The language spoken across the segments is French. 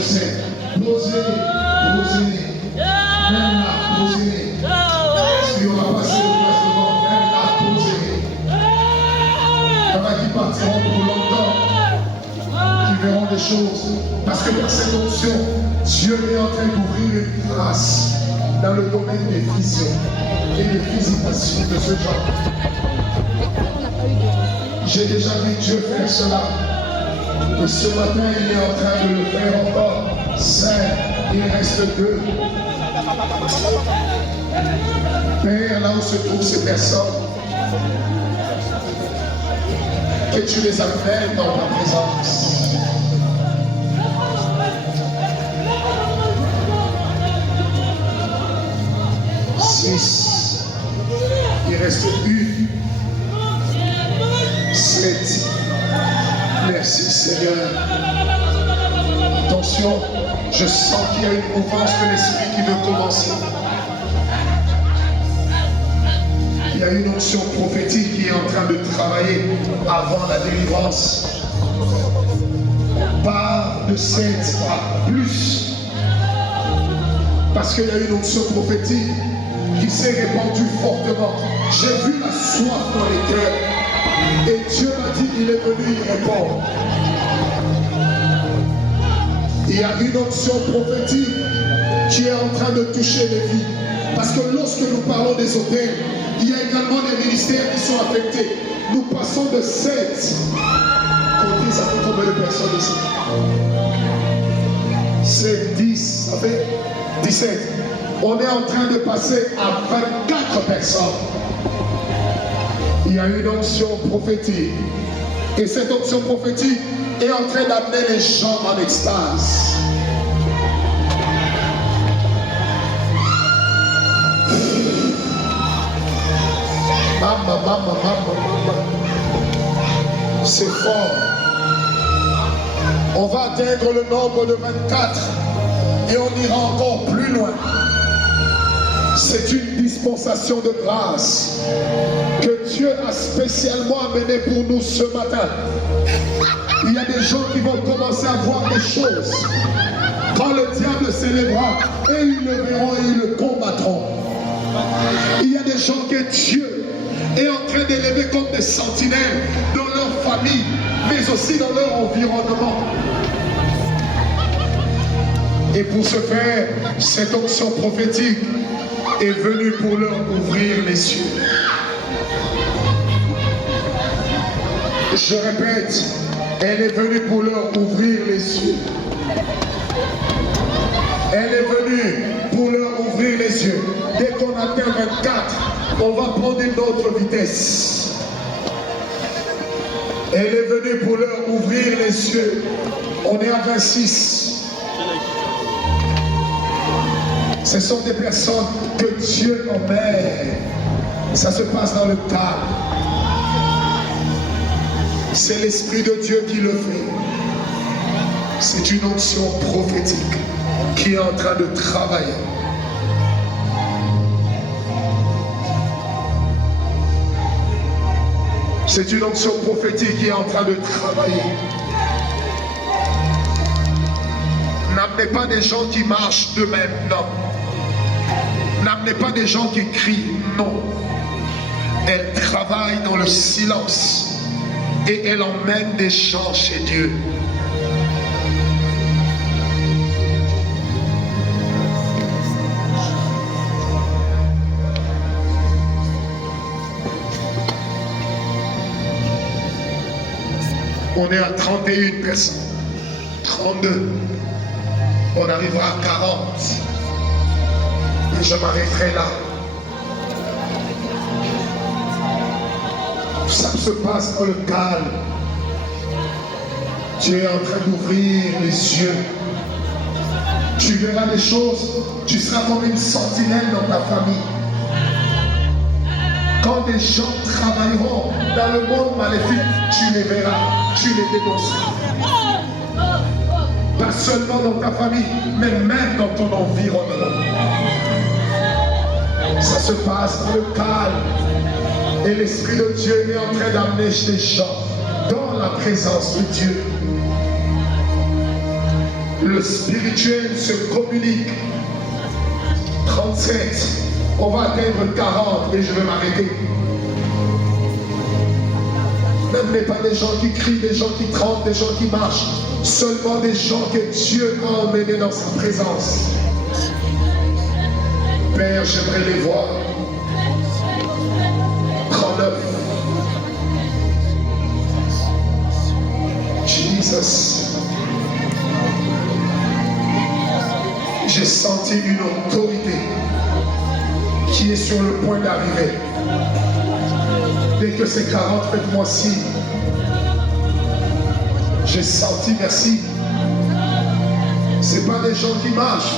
sais. Posez. Même là, posez. Si on va passer le place devant, même là, posez. Il y en a qui partiront pour longtemps, qui verront des choses. Parce que par cette onction, Dieu est en train d'ouvrir une grâce dans le domaine des visions et des visitations de ce genre. J'ai déjà vu Dieu faire cela. Et ce matin, il est en train de le faire encore. 5, il reste 2. Père, là où se trouvent ces personnes, que tu les appelles dans ta présence. Il reste 1, 7. Merci Seigneur. Attention, je sens qu'il y a une mouvance de l'esprit qui veut commencer. Il y a une onction prophétique qui est en train de travailler avant la délivrance. Pas de 7, pas plus. Parce qu'il y a une onction prophétique qui s'est répandue fortement. J'ai vu la soif dans les cœurs. Et Dieu m'a dit qu'il est venu y répondre. Il y a une onction prophétique qui est en train de toucher les vies. Parce que lorsque nous parlons des hôtels, il y a également des ministères qui sont affectés. Nous passons de 7. Comptez, ça fait combien de personnes ici? C'est 10, ça fait 17. On est en train de passer à 24 personnes. Il y a une onction prophétique. Et cette onction prophétique est en train d'amener les gens en extase. Maman. C'est fort. On va atteindre le nombre de 24 et on ira encore plus loin. C'est une dispensation de grâce que Dieu a spécialement amenée pour nous ce matin. Il y a des gens qui vont commencer à voir des choses. Quand le diable s'élèvera, et ils le verront et ils le combattront. Il y a des gens que Dieu est en train d'élever comme des sentinelles dans leur famille, mais aussi dans leur environnement. Et pour ce faire, cette onction prophétique est venue pour leur ouvrir les yeux. Je répète, elle est venue pour leur ouvrir les yeux. Elle est venue pour leur ouvrir les yeux. Dès qu'on atteint 24, on va prendre une autre vitesse. Elle est venue pour leur ouvrir les yeux. On est à 26. Ce sont des personnes que Dieu emmène. Ça se passe dans le calme. C'est l'Esprit de Dieu qui le fait. C'est une onction prophétique qui est en train de travailler. C'est une onction prophétique qui est en train de travailler. N'amenez pas des gens qui marchent d'eux-mêmes, non. N'amenez pas des gens qui crient, non. Elle travaille dans le silence et elle emmène des gens chez Dieu. On est à 31 personnes, 32, on arrivera à 40 et je m'arrêterai là. Ça se passe dans le calme. Dieu est en train d'ouvrir les yeux. Tu verras des choses, tu seras comme une sentinelle dans ta famille. Quand des gens travailleront dans le monde maléfique, tu les verras, tu les dénonceras. Pas seulement dans ta famille, mais même dans ton environnement. Ça se passe dans le calme. Et l'Esprit de Dieu est en train d'amener les gens dans la présence de Dieu. Le spirituel se communique. 37. On va atteindre 40 et je vais m'arrêter. N'amenez pas des gens qui crient, des gens qui tremblent, des gens qui marchent. Seulement des gens que Dieu a emmenés dans sa présence. Père, j'aimerais les voir. 39. Jesus. J'ai senti une autorité qui est sur le point d'arriver. Dès que c'est 40, faites-moi signe. J'ai senti, merci. Ce n'est pas des gens qui marchent,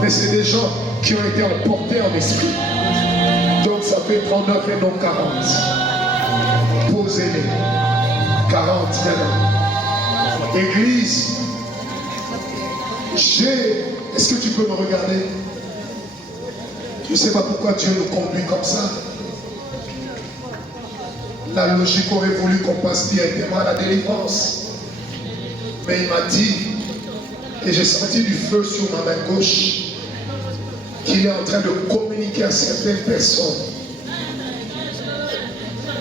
mais c'est des gens qui ont été emportés en esprit. Donc ça fait 39 et non 40. Posez-les. 40 maintenant. Église, est-ce que tu peux me regarder? Je ne sais pas pourquoi Dieu nous conduit comme ça. La logique aurait voulu qu'on passe directement à la délivrance. Mais il m'a dit, et j'ai senti du feu sur ma main gauche, qu'il est en train de communiquer à certaines personnes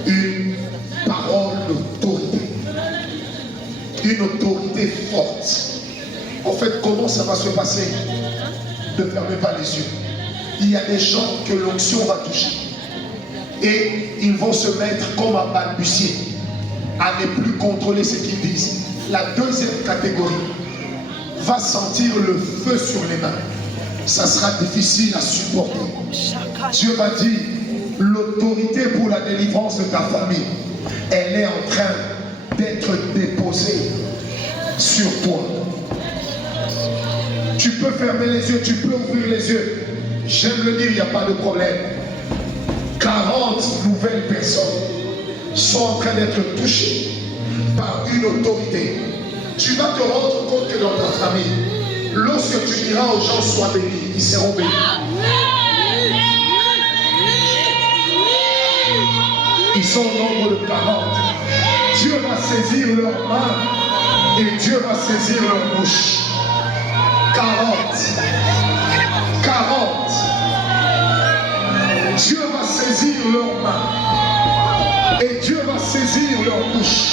une parole d'autorité. Une autorité forte. En fait, comment ça va se passer? Ne fermez pas les yeux. Il y a des gens que l'onction va toucher. Et ils vont se mettre comme à balbutier, à ne plus contrôler ce qu'ils disent. La deuxième catégorie va sentir le feu sur les mains. Ça sera difficile à supporter. Dieu m'a dit, l'autorité pour la délivrance de ta famille, elle est en train d'être déposée sur toi. Tu peux fermer les yeux, tu peux ouvrir les yeux. J'aime le dire, il n'y a pas de problème. 40 nouvelles personnes sont en train d'être touchées par une autorité. Tu vas te rendre compte que dans ta famille, lorsque tu diras aux gens sois bénis, ils seront bénis. Ils sont au nombre de 40. Dieu va saisir leurs mains et Dieu va saisir leur bouche. 40. 40. Dieu va saisir leurs mains et Dieu va saisir leur bouche.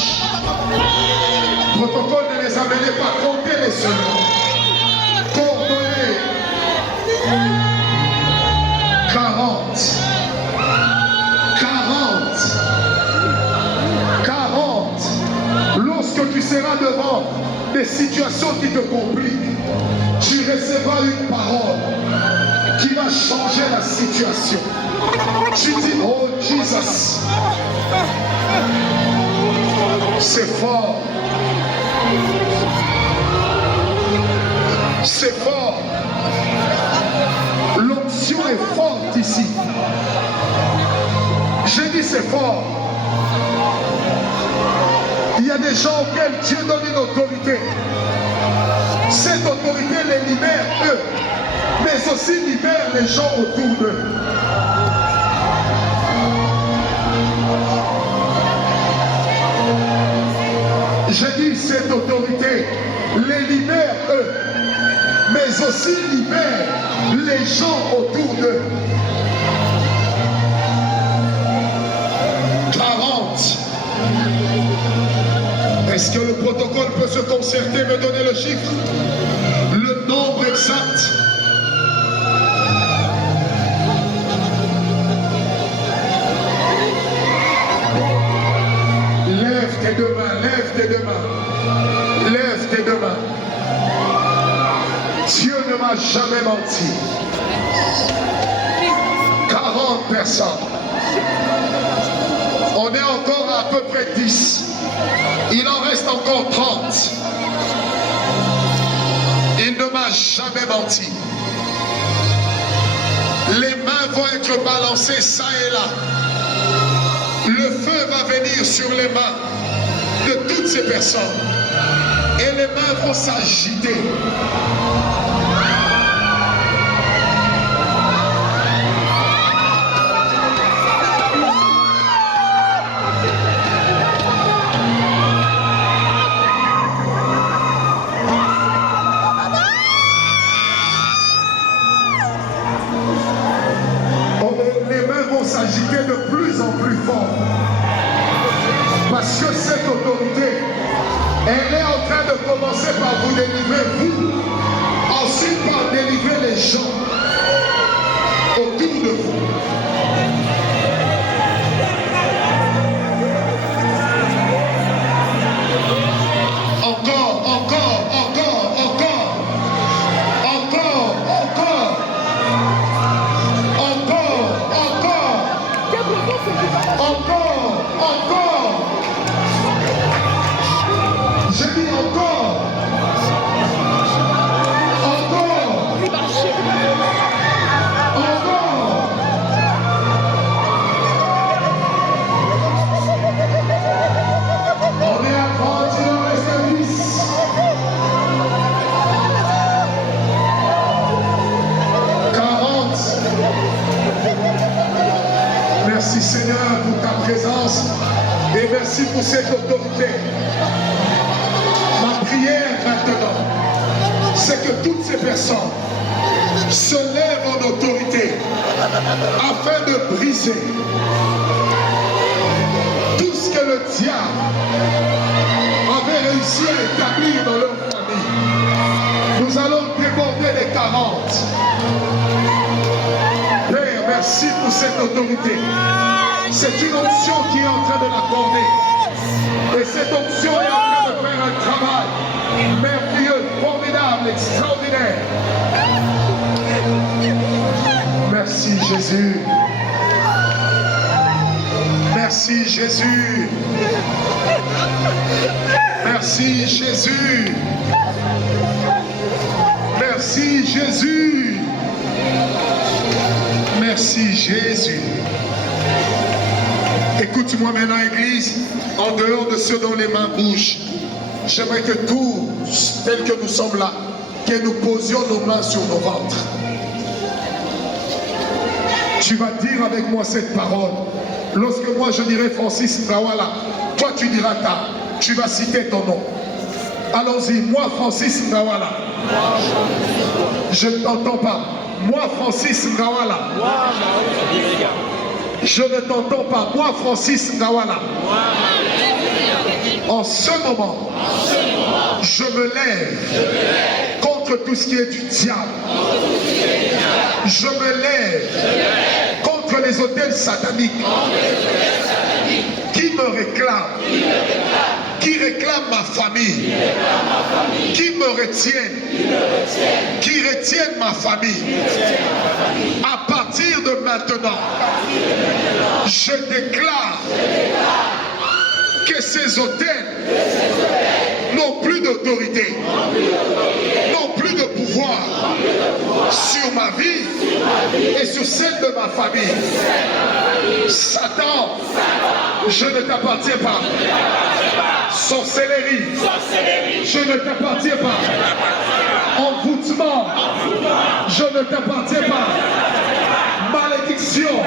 Protocole, ne les amenez pas, comptez-les seulement. Coordonnez. 40. 40. Lorsque tu seras devant des situations qui te compliquent, tu recevras une parole qui va changer la situation. Tu dis, oh Jesus, c'est fort. C'est fort. L'onction est forte ici. J'ai dit c'est fort. Il y a des gens auxquels Dieu donne une autorité. Cette autorité les libère eux, mais aussi libère les gens autour d'eux. J'ai dit cette autorité les libère eux, mais aussi libère les gens autour d'eux. 40. Est-ce que le protocole peut se concerter, me donner le chiffre? Le nombre exact. Lève tes deux mains, lève tes deux mains. Lève tes deux mains. Dieu ne m'a jamais menti. 40 personnes. On est encore à peu près 10. Il en reste encore 30. Il ne m'a jamais menti. Les mains vont être balancées ça et là. Le feu va venir sur les mains de toutes ces personnes. Et les mains vont s'agiter. Et merci pour cette autorité. Ma prière maintenant, c'est que toutes ces personnes se lèvent en autorité afin de briser tout ce que le diable avait réussi à établir dans leur famille. Nous allons déborder les 40. Père, merci pour cette autorité. C'est une onction qui est en train de l'accorder. Et cette onction est en train de faire un travail merveilleux, formidable, extraordinaire. Merci Jésus. Merci Jésus. Merci Jésus. Merci Jésus. Merci Jésus. Écoute-moi maintenant, Église, en dehors de ceux dont les mains bougent, j'aimerais que tous, tels que nous sommes là, que nous posions nos mains sur nos ventres. Tu vas dire avec moi cette parole. Lorsque moi je dirai Francis Ngawala, toi tu diras tu vas citer ton nom. Allons-y, moi Francis Ngawala. Je ne t'entends pas. Moi Francis Ngawala. Je ne t'entends pas. Moi Francis Ngawala. En ce moment, je me lève contre tout ce qui est du diable. Je me lève contre les autels sataniques qui me réclament, qui réclament ma famille, qui me retiennent, qui retiennent ma famille. À partir de maintenant, je déclare que ces autels n'ont plus d'autorité, n'ont plus de pouvoir sur ma vie et sur celle de ma famille. Satan, je ne t'appartiens pas. Sorcellerie, je ne t'appartiens pas. Envoûtement, je ne t'appartiens pas. Malédiction,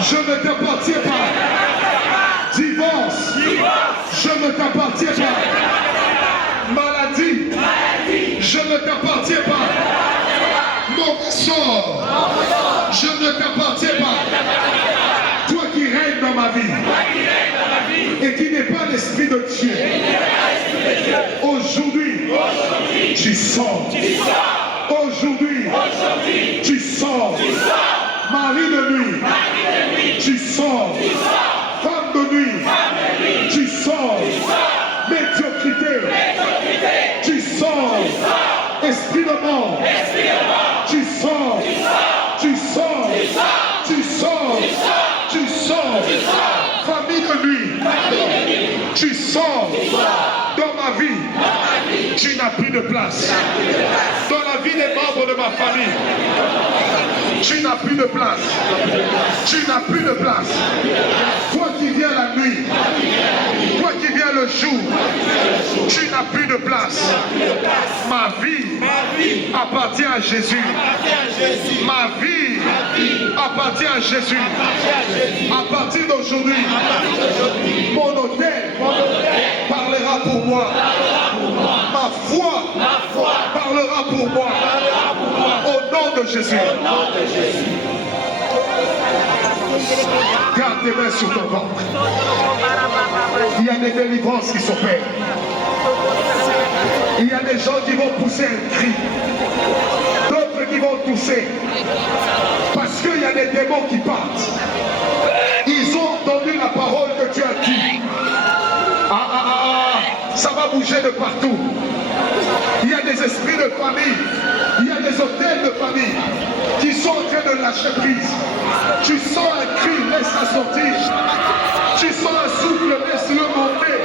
je ne t'appartiens pas. Divorce, je ne t'appartiens pas. Maladie, je ne t'appartiens pas. Mauvais sort, je ne t'appartiens pas. Toi qui règnes dans ma vie et qui n'est pas l'esprit de Dieu, aujourd'hui, tu sors. Aujourd'hui, tu sors. Mari de nuit, tu sors. Femme de nuit, tu sors. Médiocrité, tu sors. Esprit de mort, tu sors. Tu sors. Tu sors. Tu sors. Famille de nuit, tu sors. Dans ma vie, tu n'as plus de place. Dans la vie des membres de ma famille, tu n'as plus de place. Tu n'as plus de place. Toi qui viens la nuit, toi qui viens le jour, tu n'as plus de place. Ma vie appartient à Jésus. Ma vie appartient à Jésus. À partir d'aujourd'hui, mon autel parlera pour moi. Ma foi parlera pour moi. Au nom de Jésus. Garde tes mains sur ton ventre. Il y a des délivrances qui s'opèrent. Il y a des gens qui vont pousser un cri. D'autres qui vont tousser. Parce qu'il y a des démons qui partent. Ils ont entendu la parole que tu as dit. Ça va bouger de partout. Il y a des esprits de famille. Il y a des hôtels de famille qui sont en train de lâcher prise. Tu sens un cri, laisse-la sortir. Tu sens un souffle, laisse-le monter.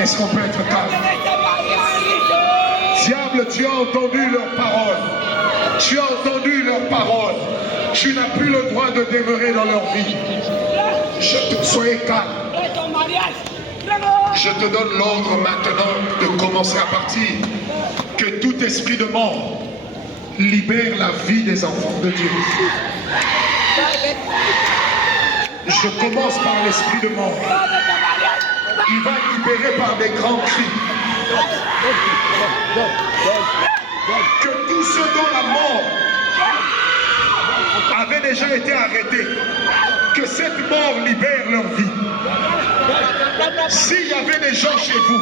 Est-ce qu'on peut être calme? Diable, tu as entendu leurs paroles. Tu as entendu leurs paroles. Tu n'as plus le droit de demeurer dans leur vie. Soyez calme. Je te donne l'ordre maintenant de commencer à partir. Que tout esprit de mort libère la vie des enfants de Dieu. Je commence par l'esprit de mort. Il va libérer par des grands cris. Que tous ceux dont la mort avait déjà été arrêtés, que cette mort libère leur vie. S'il y avait des gens chez vous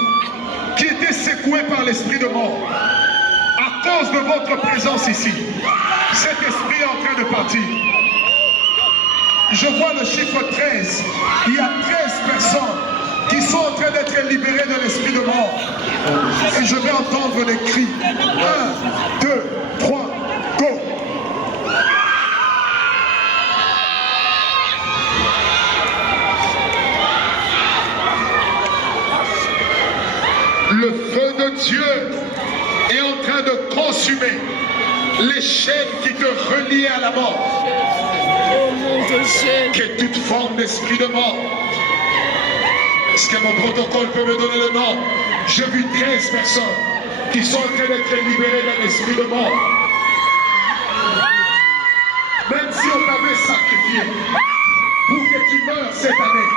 qui étaient secoués par l'esprit de mort, à cause de votre présence ici, cet esprit est en train de partir. Je vois le chiffre 13. Il y a 13 personnes qui sont en train d'être libérées de l'esprit de mort. Et je vais entendre des cris. 1, 2, 3, go! Le feu de Dieu est en train de consumer les chaînes qui te relient à la mort. Que toute forme d'esprit de mort. Est-ce que mon protocole peut me donner le nom? J'ai vu 13 personnes qui sont en train d'être libérées d'un esprit de mort. Même si on t'avait sacrifié pour que tu meurs cette année,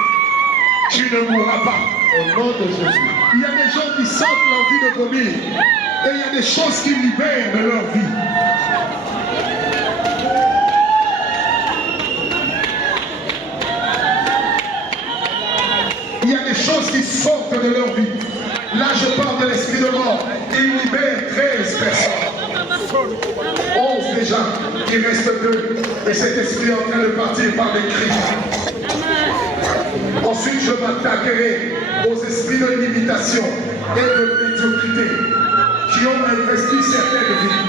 tu ne mourras pas. Au nom de Jésus. Il y a des gens qui sentent l'envie de vomir. Et il y a des choses qui libèrent de leur vie. Il y a des choses qui sortent de leur vie. Là, je parle de l'esprit de mort. Il libère 13 personnes. 11 déjà. Il reste 2. Et cet esprit est en train de partir par les cris. Ensuite, je m'attaquerai aux esprits de limitation et de médiocrité qui ont investi certaines vies.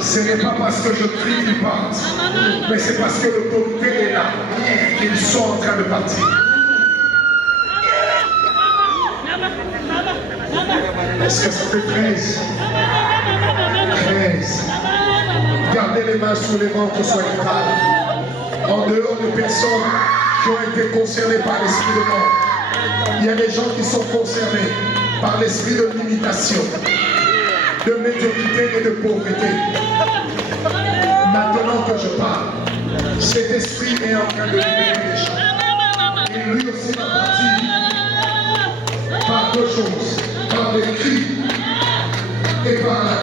Ce n'est pas parce que je crie qu'ils partent, mais c'est parce que l'autorité est là qu'ils sont en train de partir. Est-ce que ça fait 13? 13. Gardez les mains sous les ventres, soyez calmes. En dehors de personnes qui ont été concernées par l'esprit de mort, il y a des gens qui sont concernés par l'esprit de limitation, de médiocrité et de pauvreté. Maintenant que je parle, cet esprit est en train de libérer les gens. Et lui aussi va partir par deux choses, par des cris et par la